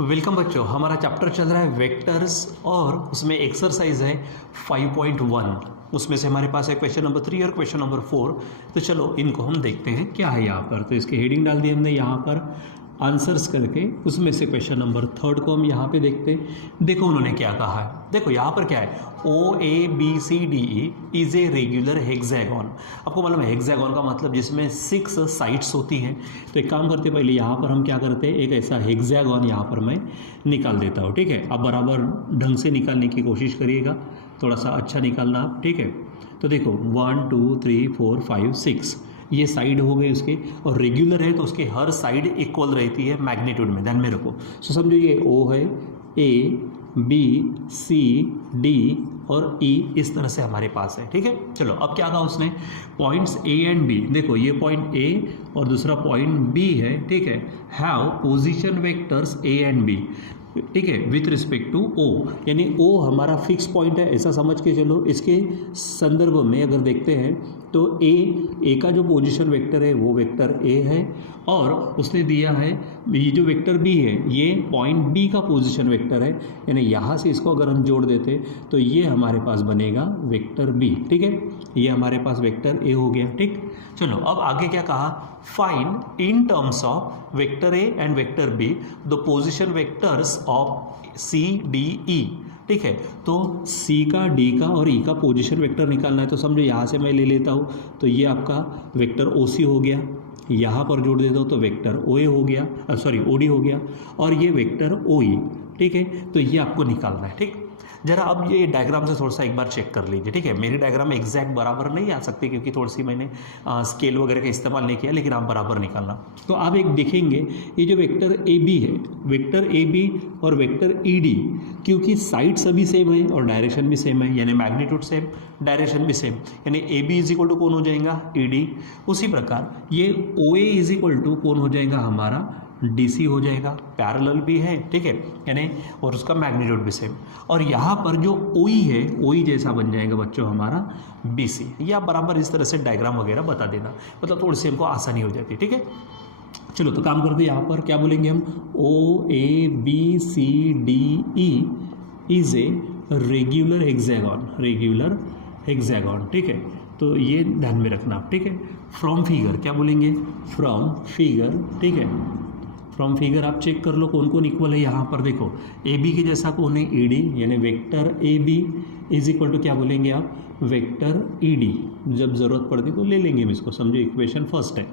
Welcome बच्चों, हमारा chapter चल रहा है वेक्टर्स और उसमें एक्सरसाइज है 5.1। उसमें से हमारे पास है क्वेश्चन नंबर 3 और क्वेश्चन नंबर 4। तो चलो इनको हम देखते हैं क्या है यहाँ पर। तो इसकी हेडिंग डाल दी हमने यहाँ पर आंसर्स करके। उसमें से क्वेश्चन नंबर 3 को हम यहाँ पे देखते हैं। देखो उन्होंने क्या कहा है। देखो यहाँ पर क्या है, OABCDE is a regular hexagon. आपको मालूम है हेक्सागोन का मतलब जिसमें 6 साइड्स होती हैं। तो एक काम करते पहले यहाँ पर हम क्या करते हैं, एक ऐसा हेक्सागोन यहाँ पर मैं निकाल देता हूँ। ठीक है, आप बराबर ढंग से निकालने की कोशिश करिएगा, थोड़ा सा अच्छा निकालना आप। ठीक है, तो देखो 1 2 3 4 5 6 ये साइड हो गए उसके, और रेगुलर है तो उसकी हर साइड इक्वल रहती है मैग्नीट्यूड में, ध्यान में रखो। सो समझो ये O है, A B C D और E इस तरह से हमारे पास है। ठीक है, चलो अब क्या कहा उसने, पॉइंट्स A एंड B। देखो ये पॉइंट A और दूसरा पॉइंट B है। ठीक है, have position vectors A and B। ठीक है, विथ रिस्पेक्ट टू O, यानी O हमारा फिक्स पॉइंट है ऐसा समझ के चलो। इसके संदर्भ में अगर देखते हैं तो A का जो पोजीशन वेक्टर है वो वेक्टर A है, और उसने दिया है ये जो वेक्टर B है ये पॉइंट B का पोजीशन वेक्टर है, यानी यहाँ से इसको अगर हम जोड़ देते तो ये हमारे पास बनेगा वेक्टर B। ठीक है, ये हमारे पास वेक्टर A हो गया। ठीक, चलो अब आगे क्या कहा, find in terms of vector A and vector B the position vectors of C D E। ठीक है, तो C का, D का और E का पोजीशन वेक्टर निकालना है। तो समझो यहाँ से मैं ले लेता हूँ, तो ये आपका वेक्टर OC हो गया, यहाँ पर जोड़ देता हूँ तो वेक्टर OA हो गया, OD हो गया, और ये वेक्टर OE। ठीक है, तो ये आपको निकालना है। ठीक, जरा अब ये डायग्राम से थोड़ा सा एक बार चेक कर लीजिए। ठीक है, मेरी डायग्राम एग्जैक्ट बराबर नहीं आ सकती क्योंकि थोड़ी सी मैंने स्केल वगैरह का इस्तेमाल नहीं किया, लेकिन आप बराबर निकालना। तो आप एक देखेंगे ये जो वेक्टर AB है, वेक्टर AB और वेक्टर ED, क्योंकि साइड सभी सेम है और डायरेक्शन भी सेम है, यानी मैग्नीट्यूड सेम, डायरेक्शन भी सेम, यानी AB इज इक्वल टू कौन हो जाएगा, ED। उसी प्रकार ये OA इज इक्वल टू कौन हो जाएगा, हमारा DC हो जाएगा, पैरेलल भी है। ठीक है, यानी और उसका मैग्नीट्यूड भी सेम। और यहाँ पर जो OE है, OE जैसा बन जाएगा बच्चों हमारा BC। ये आप बराबर इस तरह से डायग्राम वगैरह बता देना, मतलब थोड़ी सी हमको आसानी हो जाती है। ठीक है, चलो तो काम करते हैं। यहाँ पर क्या बोलेंगे हम, OABCDE is a regular hexagon, regular hexagon. ठीक है, तो ये ध्यान में रखना आप। ठीक है, फ्रॉम फिगर क्या बोलेंगे, फ्रॉम फिगर। ठीक है, फ्रॉम फिगर आप चेक कर लो कौन कौन इक्वल है। यहाँ पर देखो AB के जैसा कौन है, ED, यानी vector AB is equal to क्या बोलेंगे आप, वेक्टर ED। जब ज़रूरत पड़ती तो ले लेंगे हम इसको, समझो इक्वेशन फर्स्ट है।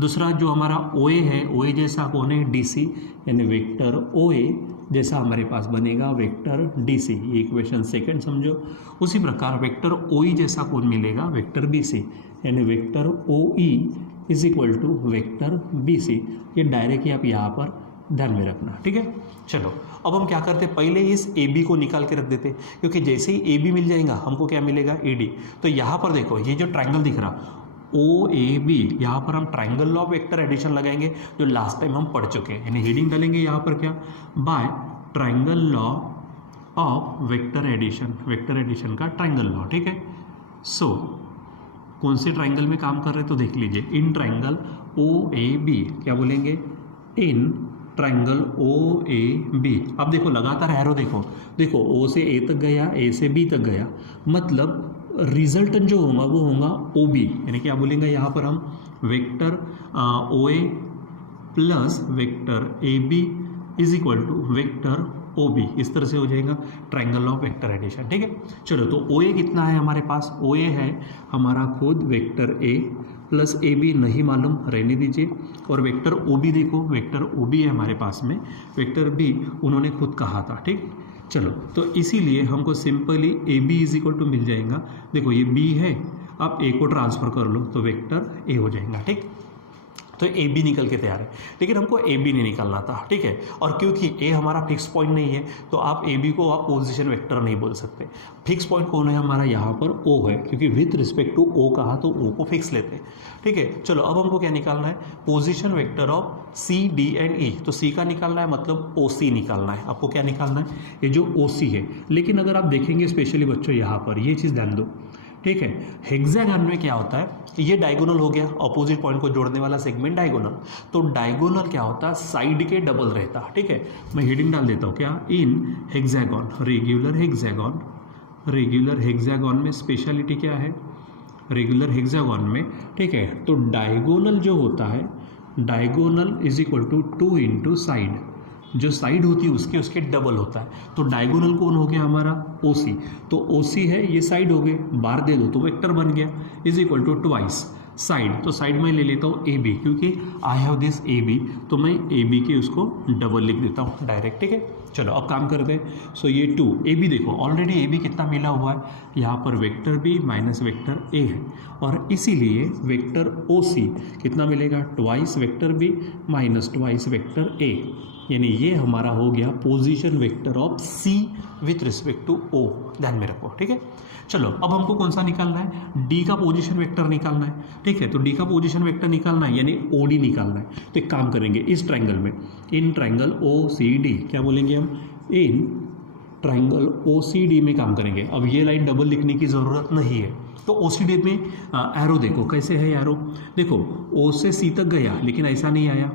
दूसरा जो हमारा OA है, OA जैसा कौन है, DC, यानी वेक्टर OA जैसा हमारे पास बनेगा वेक्टर DC। ये इक्वेशन सेकंड समझो। उसी प्रकार वेक्टर OE जैसा कौन मिलेगा, वेक्टर BC, यानी vector OE is equal to vector BC। ये डायरेक्ट ही आप यहाँ पर ध्यान में रखना। ठीक है, चलो अब हम क्या करते हैं, पहले इस AB को निकाल के रख देते हैं, क्योंकि जैसे ही AB मिल जाएगा हमको क्या मिलेगा, ED। तो यहाँ पर देखो ये जो ट्राइंगल दिख रहा OAB, यहाँ पर हम triangle law of vector addition लगाएंगे जो लास्ट टाइम हम पढ़ चुके हैं, यानी हेडिंग डालेंगे यहाँ पर क्या, by triangle law of vector addition, vector addition का ट्राइंगल लॉ। ठीक है, सो कौन से ट्राइंगल में काम कर रहे हैं तो देख लीजिए, इन ट्राइंगल OAB क्या बोलेंगे, इन ट्राइंगल OAB। अब देखो लगातार एरो देखो, देखो O से A तक गया, A से B तक गया, मतलब रिजल्टेंट जो होगा वो होगा OB, यानी क्या बोलेंगे यहाँ पर हम, vector OA plus vector AB is equal to vector OB। इस तरह से हो जाएगा ट्राइंगल ऑफ वेक्टर एडिशन। ठीक है, चलो तो OA कितना है हमारे पास, OA है हमारा खुद वेक्टर A प्लस AB नहीं मालूम, रहने दीजिए। और वेक्टर OB देखो, वेक्टर OB है हमारे पास में, वेक्टर B उन्होंने खुद कहा था। ठीक, चलो तो इसीलिए हमको simply AB is equal to मिल जाएगा। देखो ये B है, आप A को ट्रांसफर कर लो तो वेक्टर A हो जाएगा। ठीक, तो AB निकल के तैयार है, लेकिन हमको AB नहीं निकालना था। ठीक है, और क्योंकि A हमारा फिक्स पॉइंट नहीं है तो आप AB को आप पोजीशन वेक्टर नहीं बोल सकते। फिक्स पॉइंट कौन है हमारा, यहाँ पर O है, क्योंकि विथ रिस्पेक्ट टू O कहा तो O को फिक्स लेते हैं। ठीक है, चलो अब हमको क्या निकालना है, position vector of C D and E। तो C का निकालना है, मतलब OC निकालना है। आपको क्या निकालना है, ये जो OC है। लेकिन अगर आप देखेंगे स्पेशली बच्चों यहाँ पर ये चीज़ ध्यान दो, ठीक है। हेक्सागन में क्या होता है, ये डायगोनल हो गया, ऑपोजिट पॉइंट को जोड़ने वाला सेगमेंट डायगोनल। तो डायगोनल क्या होता है, साइड के डबल रहता, ठीक है। मैं हेडिंग डाल देता हूँ क्या, in hexagon, regular hexagon. Regular hexagon में स्पेशलिटी क्या है, रेगुलर हेक्सागन में, ठीक है, तो डायगोनल जो होता है, diagonal is equal to 2 into side, जो साइड होती है उसके डबल होता है। तो डायगोनल कौन हो गया हमारा, ओसी। तो ओसी है, ये साइड हो गए, बार दे दो तो वेक्टर बन गया, is equal to twice side. तो साइड में ले लेता हूँ ए बी, क्योंकि I have this A B, तो मैं ए बी के उसको डबल लिख देता हूँ डायरेक्ट, ठीक है। चलो अब काम करते हैं। सो ये 2 ए बी, देखो ऑलरेडी ए बी कितना मिला हुआ है, यहाँ पर vector B minus vector A है, और इसीलिए वेक्टर ओ सी कितना मिलेगा, twice vector B minus twice vector A, यानी ये हमारा हो गया position vector of C with respect to O. ध्यान में रखो, ठीक है। चलो अब हमको कौन सा निकालना है, डी का पोजीशन वेक्टर निकालना है, ठीक है। तो डी का पोजीशन वेक्टर निकालना है, यानी ओ डी निकालना है। तो एक काम करेंगे, इस ट्रायंगल में, in triangle O C D, क्या बोलेंगे हम, in triangle O C D में काम करेंगे। अब ये लाइन डबल लिखने की ज़रूरत नहीं है, तो ओ सी डी में एरो देखो कैसे है, एरो देखो, ओ से सी तक गया लेकिन ऐसा नहीं आया,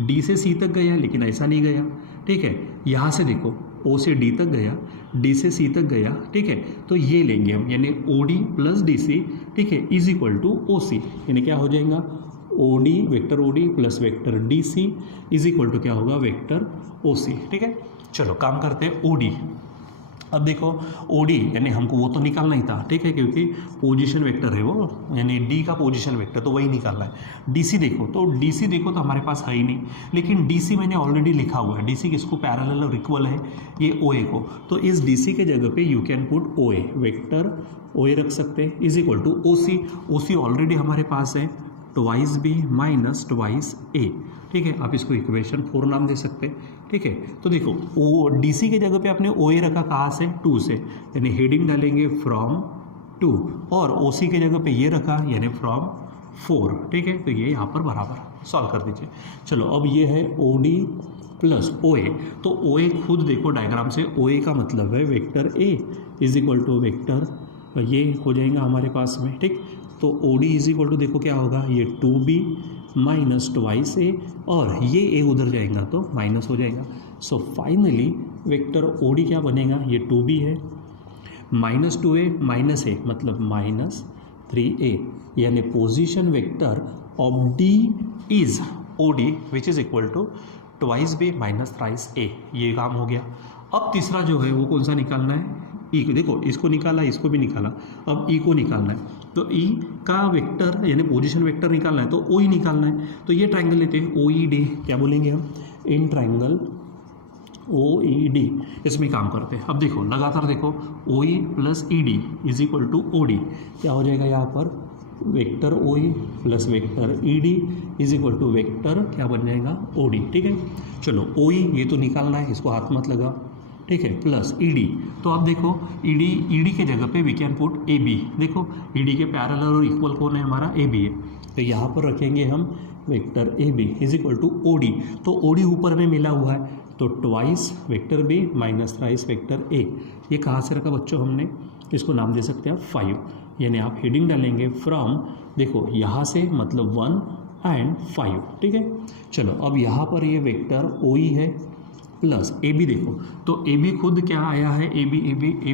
डी से सी तक गया लेकिन ऐसा नहीं गया, ठीक है। यहाँ से देखो, ओ से डी तक गया, डी से सी तक गया, ठीक है। तो ये लेंगे हम, यानी O D plus D C, ठीक है, is equal to O C, यानी क्या हो जाएगा, O D vector O D plus vector D C is equal to क्या होगा, वेक्टर ओ सी, ठीक है। चलो काम करते हैं ओ डी। अब देखो ओ डी यानी हमको वो तो निकालना ही था, ठीक है, क्योंकि पोजीशन वेक्टर है वो, यानी डी का पोजीशन वेक्टर, तो वही निकालना है। डी सी देखो, तो डी सी देखो तो हमारे पास है ही नहीं, लेकिन डी सी मैंने ऑलरेडी लिखा हुआ है, डी सी किसको पैरेलल और इक्वल है, ये ओ ए को। तो इस डी सी के जगह पे you can put O A, vector O A रख सकते हैं, is equal to O C. O C already हमारे पास है, twice B minus twice A, ठीक है। आप इसको इक्वेशन 4 नाम दे सकते हैं, ठीक है। तो देखो ओ डी सी के जगह पे आपने ओ ए रखा कहाँ से, 2 से, यानी हेडिंग डालेंगे फ्रॉम 2, और ओ सी के जगह पे ये रखा यानी फ्रॉम 4, ठीक है। तो ये यहाँ पर बराबर सॉल्व कर दीजिए। चलो अब ये है ओ डी प्लस ओ ए, तो ओ ए खुद देखो डायग्राम से, ओ ए का मतलब है vector A is equal to vector, ये हो जाएगा हमारे पास में, ठीक। तो O D is equal to देखो क्या होगा, ये 2b माइनस ट्वाइस ए, और ये ए उधर जाएगा तो माइनस हो जाएगा। So finally vector O D क्या बनेगा, ये 2b है, माइनस 2a माइनस ए मतलब माइनस 3a, यानी position vector of D is O D which is equal to twice B minus thrice A. ये काम हो गया। अब तीसरा जो है वो कौन सा निकालना है, ई को, देखो इसको निकाला, इसको भी निकाला, अब ई को निकालना है। तो ई का वेक्टर यानी पोजीशन वेक्टर निकालना है, तो ओ ई निकालना है। तो ये ट्रायंगल लेते हैं ओ ई डी, क्या बोलेंगे हम, in triangle O E D, इसमें काम करते हैं। अब देखो लगातार देखो, O E plus E D is equal to O D, क्या हो जाएगा यहाँ पर, vector O E plus vector E D is equal to vector क्या बन जाएगा, ओ डी, ठीक है। चलो ओ ई ये तो निकालना है, इसको हाथ मत लगा, ठीक है, प्लस ई डी। तो अब देखो ई डी के जगह पे we can put A B, देखो ई डी के पैरेलल और इक्वल कौन है हमारा, ए बी है। तो यहाँ पर रखेंगे हम vector A B is equal to O D. तो ओ डी ऊपर में मिला हुआ है, तो twice vector B minus thrice vector A. ये कहाँ से रखा बच्चों हमने, इसको नाम दे सकते हैं 5, यानी आप हेडिंग डालेंगे फ्रॉम, देखो यहाँ से मतलब 1 एंड 5, ठीक है। चलो अब यहाँ पर ये वेक्टर ओ ई है प्लस ए बी, देखो तो ए बी खुद क्या आया है, ए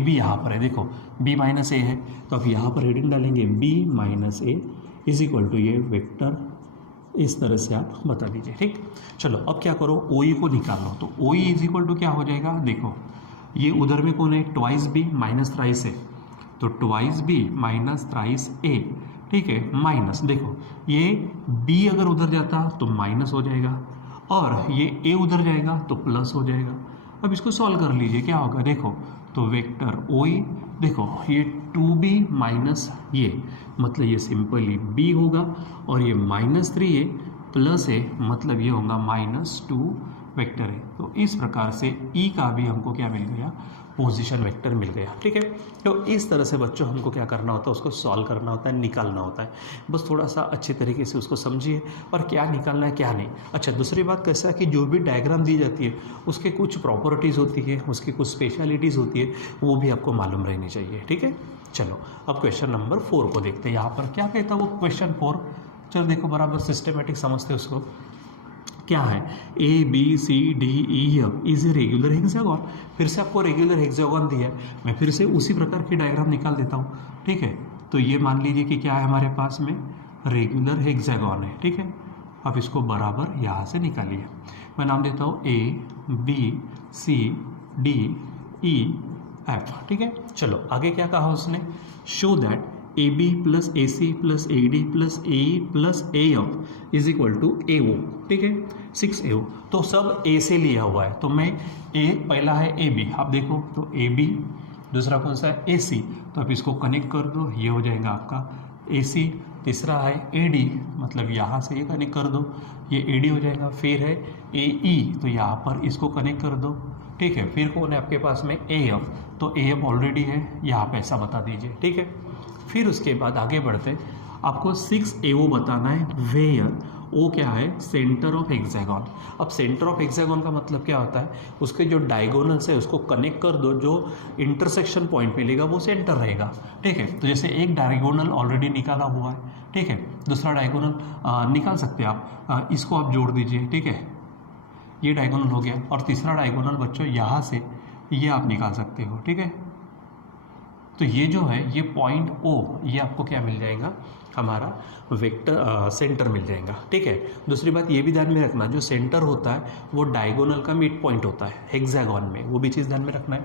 बी यहाँ पर है, देखो बी माइनस ए है, तो अब यहाँ पर हेडिंग डालेंगे B minus A is equal to ये वेक्टर, इस तरह से आप बता दीजिए, ठीक। चलो अब क्या करो, ओ ई को निकाल लो। तो ओ ई इज इक्वल टू क्या हो जाएगा, देखो ये उधर में कौन है, ट्वाइस बी माइनस थ्राइस ए, तो ट्वाइस बी माइनस थ्राइस ए, ठीक है, माइनस देखो ये बी अगर उधर जाता तो माइनस हो जाएगा, और ये ए उधर जाएगा तो प्लस हो जाएगा। अब इसको सॉल्व कर लीजिए, क्या होगा देखो, तो वेक्टर ओ ई, देखो ये 2b माइनस ये मतलब ये सिंपली b होगा, और ये माइनस 3a प्लस ए मतलब ये होगा -2 वेक्टर है। तो इस प्रकार से ई का भी हमको क्या मिल गया, पोजीशन वेक्टर मिल गया, ठीक है। तो इस तरह से बच्चों हमको क्या करना होता है, उसको सॉल्व करना होता है, निकालना होता है। बस थोड़ा सा अच्छे तरीके से उसको समझिए और क्या निकालना है क्या नहीं। अच्छा दूसरी बात कैसा है कि जो भी डायग्राम दी जाती है उसके कुछ प्रॉपर्टीज़ होती है, उसकी कुछ स्पेशलिटीज़ होती है, वो भी आपको मालूम रहनी चाहिए, ठीक है। चलो अब क्वेश्चन नंबर 4 को देखते हैं। यहाँ पर क्या कहता है वो क्वेश्चन 4, चलो देखो बराबर सिस्टमेटिक समझते हैं उसको। क्या है, A B C D E F is a regular hexagon. फिर से आपको रेगुलर हेक्सागोन दिया है, मैं फिर से उसी प्रकार की डायग्राम निकाल देता हूँ। ठीक है, तो ये मान लीजिए कि क्या है हमारे पास में रेगुलर हेक्सागोन है। ठीक है, अब इसको बराबर यहाँ से निकालिए। मैं नाम देता हूँ A B C D E F. ठीक है, चलो आगे क्या कहा उसने, show that A B plus A C plus A D plus A E plus A F is equal to A O. ठीक है, 6 AO, तो सब ए से लिया हुआ है। तो मैं ए, पहला है ए बी, आप देखो तो ए बी, दूसरा कौन सा है ए सी, तो आप इसको कनेक्ट कर दो, ये हो जाएगा आपका ए सी। तीसरा है ए डी, मतलब यहाँ से ये कनेक्ट कर दो, ये ए डी हो जाएगा। फिर है ए ई, तो यहाँ पर इसको कनेक्ट कर दो। ठीक है, फिर कौन है आपके पास में ए एफ, तो ए एफ ऑलरेडी है, यहाँ पे ऐसा बता दीजिए। ठीक है, फिर उसके बाद आगे बढ़ते, आपको 6AO बताना है, वेयर ओ क्या है, सेंटर ऑफ हेक्सागोन। अब सेंटर ऑफ हेक्सागोन का मतलब क्या होता है, उसके जो डायगोनल्स है उसको कनेक्ट कर दो, जो इंटरसेक्शन पॉइंट मिलेगा वो सेंटर रहेगा। ठीक है, तो जैसे एक डायगोनल ऑलरेडी निकाला हुआ है। ठीक है, दूसरा डायगोनल निकाल सकते हैं आप, इसको आप जोड़ दीजिए। ठीक है, ये डायगोनल हो गया, और तीसरा डायगोनल बच्चों यहाँ से ये आप निकाल सकते हो। ठीक है, तो ये जो है ये पॉइंट ओ, ये आपको क्या मिल जाएगा, हमारा वेक्टर सेंटर मिल जाएगा। ठीक है, दूसरी बात ये भी ध्यान में रखना, जो सेंटर होता है वो डायगोनल का मिड पॉइंट होता है हेक्सागोन में, वो भी चीज़ ध्यान में रखना है।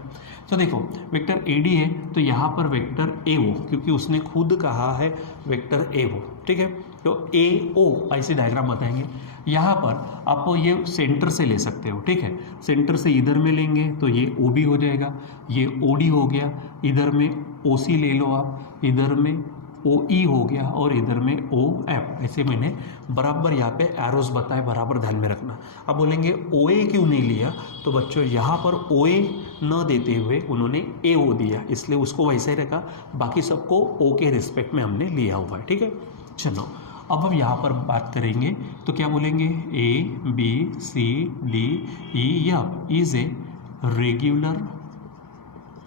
तो देखो वेक्टर ए डी है, तो यहाँ पर वेक्टर ए ओ, क्योंकि उसने खुद कहा है वेक्टर ए ओ। ठीक है, तो ए ओ ऐसे डायग्राम बताएंगे। यहाँ पर आप ये सेंटर से ले सकते हो। ठीक है, सेंटर से इधर में लेंगे तो ये ओ बी हो जाएगा, ये ओ डी हो गया, इधर में ओ सी ले लो आप, इधर में ओ ई हो गया, और इधर में ओ एफ। ऐसे मैंने बराबर यहाँ पे एरोस बताए, बराबर ध्यान में रखना। अब बोलेंगे ओ ए क्यों नहीं लिया, तो बच्चों यहाँ पर ओ ए न देते हुए उन्होंने ए ओ दिया, इसलिए उसको वैसे ही रखा, बाकी सबको ओ के रिस्पेक्ट में हमने लिया हुआ है। ठीक है, चलो अब हम यहाँ पर बात करेंगे तो क्या बोलेंगे, A B C D E F is a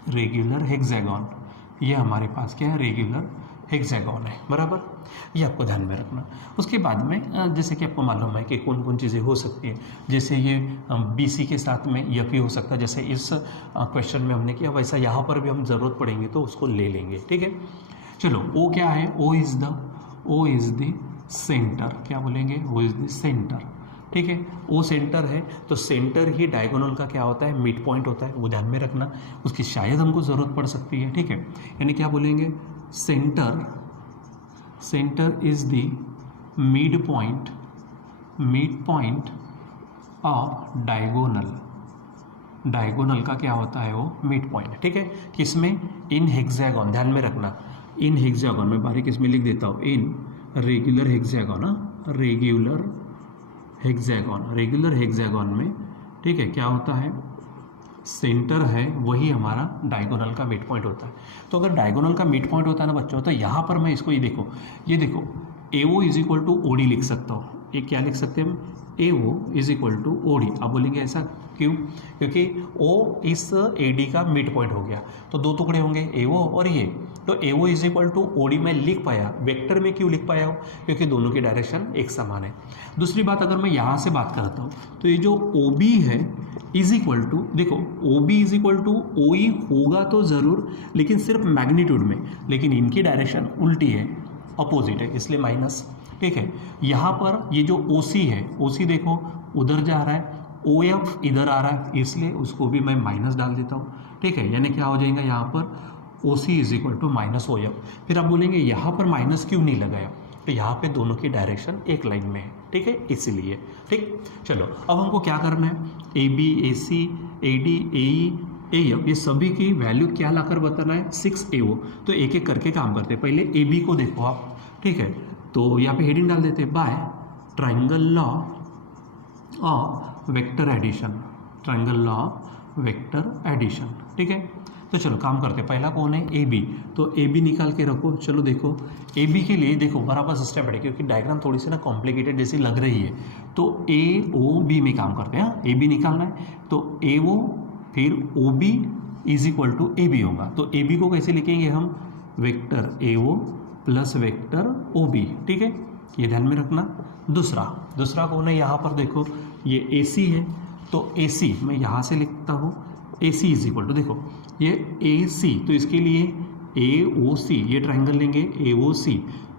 regular hexagon. ये हमारे पास क्या है, रेगुलर हेक्सागोन है। बराबर, ये आपको ध्यान में रखना। उसके बाद में जैसे कि आपको मालूम है कि कौन कौन चीज़ें हो सकती है, जैसे ये बी सी के साथ में यफ ही हो सकता है, जैसे इस क्वेश्चन में हमने किया, वैसा यहाँ पर भी हम ज़रूरत पड़ेंगे तो उसको ले लेंगे। ठीक है, चलो ओ क्या है, ओ इज़ द सेंटर। क्या बोलेंगे, ओ इज़ द सेंटर। ठीक है, ओ सेंटर है, तो सेंटर ही डायगोनल का क्या होता है, मिड पॉइंट होता है, वो ध्यान में रखना, उसकी शायद हमको ज़रूरत पड़ सकती है। ठीक है, यानी क्या बोलेंगे, centre is the mid point of diagonal का क्या होता है, वो मिड पॉइंट। ठीक है, किसमें, इन हेक्सागोन, ध्यान में रखना, इन हेक्सागोन, मैं बारीक इसमें लिख देता हूँ, in regular hexagon, regular hexagon में। ठीक है, क्या होता है, सेंटर है वही हमारा डायगोनल का मिड पॉइंट होता है। तो अगर डायगोनल का मिड पॉइंट होता है ना बच्चों, तो यहाँ पर मैं इसको ये देखो A O is equal to O D लिख सकता हूँ। ये क्या लिख सकते हैं हम, A O is equal to O D. अब बोलेंगे ऐसा क्यों, क्योंकि ओ इस ए डी का मिड पॉइंट हो गया, तो दो टुकड़े होंगे ए ओ और ये, तो A O is equal to O D मैं लिख पाया। वेक्टर में क्यों लिख पाया हो, क्योंकि दोनों की डायरेक्शन एक समान है। दूसरी बात, अगर मैं यहाँ से बात करता हूँ तो ये जो ओ बी है इज इक्वल टू, देखो O B is equal to O E होगा तो ज़रूर, लेकिन सिर्फ मैग्नीट्यूड में, लेकिन इनकी डायरेक्शन उल्टी है, अपोजिट है, इसलिए माइनस। ठीक है, यहाँ पर ये जो ओ सी है, ओ सी देखो उधर जा रहा है, ओ एफ इधर आ रहा है, इसलिए उसको भी मैं माइनस डाल देता हूँ। ठीक है, यानी क्या हो जाएगा यहाँ पर O C is equal to minus O F. फिर आप बोलेंगे यहाँ पर माइनस क्यों नहीं लगाया, तो यहाँ पे दोनों की डायरेक्शन एक लाइन में है। ठीक है, इसीलिए। ठीक, चलो अब हमको क्या करना है, A B A C A D A E A F, ये सभी की वैल्यू क्या लाकर बताना है, 6AO। तो एक एक करके काम करते हैं। पहले ए बी को देखो आप। ठीक है, तो यहाँ पे हेडिंग डाल देते हैं, by triangle law of vector addition. ठीक है, तो चलो काम करते हैं। पहला कौन है, ए बी, तो ए बी निकाल के रखो। चलो देखो ए बी के लिए देखो बराबर सिस्टम है, क्योंकि डायग्राम थोड़ी सी ना कॉम्प्लिकेटेड जैसी लग रही है, तो ए ओ बी में काम करते हैं। ए बी निकालना है, तो ए ओ फिर O B is equal to A B होगा। तो ए बी को कैसे लिखेंगे हम, vector A O plus vector O B, ठीक है, ये ध्यान में रखना। दूसरा कौन है यहाँ पर, देखो ये ए सी है, तो ए सी मैं यहाँ से लिखता हूँ, ए सी इज इक्वल टू, देखो ये ए सी, तो इसके लिए ए ओ सी, ये ट्राइंगल लेंगे ए ओ सी,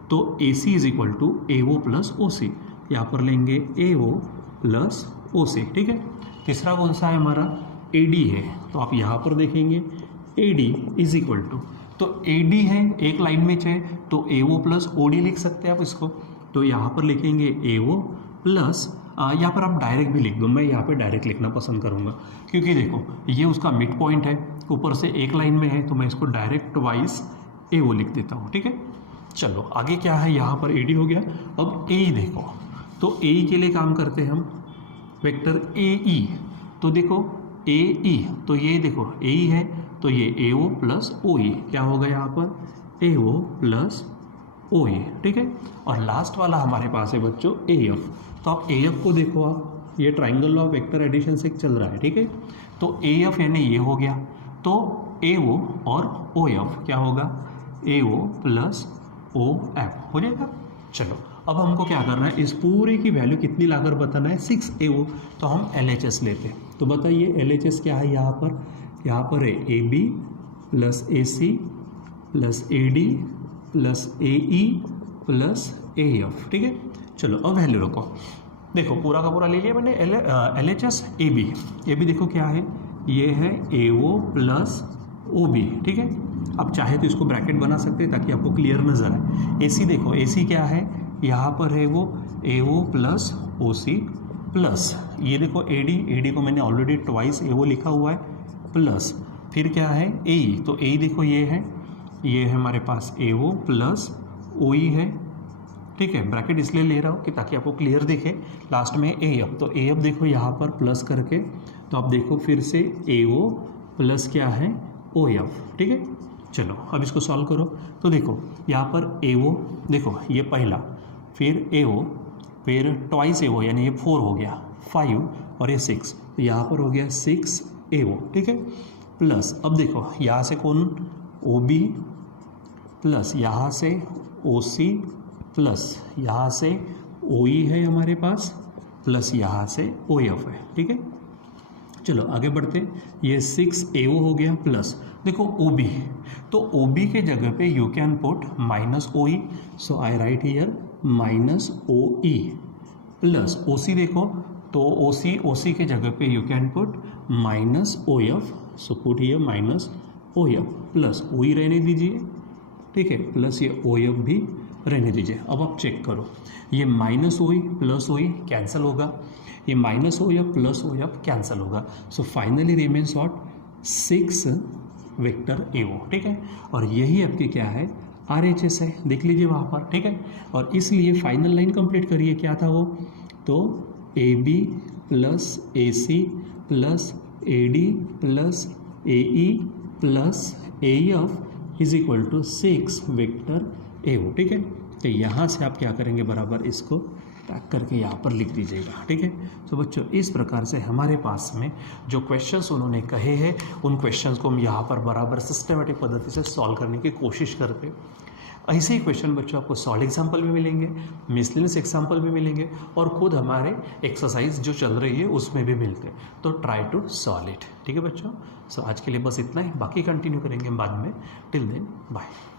तो A C is equal to A O plus O C, यहाँ पर लेंगे ए ओ प्लस ओ सी, ठीक है। तीसरा कौन सा है हमारा, ए डी है, तो आप यहाँ पर देखेंगे A D is equal to, तो ए डी है एक लाइन में है, तो A O plus O D लिख सकते हैं आप इसको, तो यहाँ पर लिखेंगे ए ओ प्लस, यहाँ पर आप डायरेक्ट भी लिख दो, मैं यहाँ पे डायरेक्ट लिखना पसंद करूँगा, क्योंकि देखो ये उसका मिड पॉइंट है, ऊपर से एक लाइन में है, तो मैं इसको डायरेक्ट वाइज ए ओ लिख देता हूँ, ठीक है। चलो आगे क्या है, यहाँ पर ए डी हो गया। अब ए ई देखो, तो ए ई के लिए काम करते हैं हम, वेक्टर ए ई, तो देखो ए ई, तो ये देखो ए ई है, तो ये ए ओ प्लस ओ ई, क्या होगा यहाँ पर ए ओ प्लस ओ ए, ठीक है। और लास्ट वाला हमारे पास है बच्चों ए एफ, तो आप ए एफ को देखो, आप ये ट्राइंगल ऑफ वेक्टर एडिशन से चल रहा है, ठीक है, तो ए एफ यानी ये हो गया, तो ए ओ और ओ एफ क्या होगा, ए ओ प्लस ओ एफ हो जाएगा। चलो अब हमको क्या करना है, इस पूरे की वैल्यू कितनी लाकर बताना है, 6 ए ओ, तो हम एल एच एस लेते हैं। तो बताइए एल एच एस क्या है, यहाँ पर है A B plus A C plus A D plus A E plus A F, ठीक है। चलो अब वैल्यू रखो, देखो पूरा का पूरा ले लिया मैंने, L H S A B देखो क्या है, ये है ए ओ प्लस ओ बी, ठीक है। अब चाहे तो इसको ब्रैकेट बना सकते हैं ताकि आपको क्लियर नजर आए। ए सी देखो, ए सी क्या है, यहाँ पर है वो ए O plus O C plus, ये देखो ए डी को मैंने ऑलरेडी ट्वाइस ए ओ लिखा हुआ है, प्लस फिर क्या है ए ई, तो ए ई देखो ये है हमारे पास ए ओ प्लस ओ ई है, ठीक है। ब्रैकेट इसलिए ले रहा हूँ कि ताकि आपको क्लियर दिखे, लास्ट में ए एफ, तो ए एफ देखो यहाँ पर प्लस करके, तो आप देखो फिर से ए ओ प्लस क्या है ओ एफ, ठीक है। चलो अब इसको सॉल्व करो, तो देखो यहाँ पर ए ओ, देखो ये पहला, फिर ए ओ, फिर ट्वाइस ए ओ, यानी ये 4 हो गया, 5 और ये 6, तो यहाँ पर हो गया 6 ए ओ, ठीक है। प्लस अब देखो यहाँ से कौन, ओ बी प्लस यहाँ से ओ सी प्लस यहाँ से ओ ई है हमारे पास, प्लस यहाँ से ओ एफ है, ठीक है। चलो आगे बढ़ते, ये 6 ए ओ हो गया, प्लस देखो ओ बी, तो ओ बी के जगह पे you can put minus O E, so I write here minus O E, plus O C देखो, तो ओ सी के जगह पे you can put minus O F, so put here minus O F, plus O E रहने दीजिए, ठीक है, plus ये ओ एफ भी रहने दीजिए। अब आप चेक करो, ये minus O E plus O E cancel होगा, ये minus O F plus O F cancel होगा, so finally remains what, 6 vector A O, ठीक है। और यही आपकी क्या है, आर एच एस है, देख लीजिए वहाँ पर, ठीक है। और इसलिए फाइनल लाइन कंप्लीट करिए, क्या था वो, तो A B plus A C plus A D plus A E plus A F is equal to 6 vector A O, ठीक है। तो यहाँ से आप क्या करेंगे, बराबर इसको टैग करके यहाँ पर लिख दीजिएगा, ठीक है। तो बच्चों इस प्रकार से हमारे पास में जो क्वेश्चंस उन्होंने कहे हैं, उन क्वेश्चंस को हम यहाँ पर बराबर सिस्टमेटिक पद्धति से सॉल्व करने की कोशिश करते हैं। ऐसे ही क्वेश्चन बच्चों आपको सॉल्व एग्जाम्पल भी मिलेंगे, मिसलेनियस एग्जाम्पल भी मिलेंगे, और खुद हमारे एक्सरसाइज जो चल रही है उसमें भी मिलते हैं, तो ट्राई टू सॉल्व इट, ठीक है बच्चों। सो आज के लिए बस इतना ही, बाकी कंटिन्यू करेंगे बाद में। Till then bye.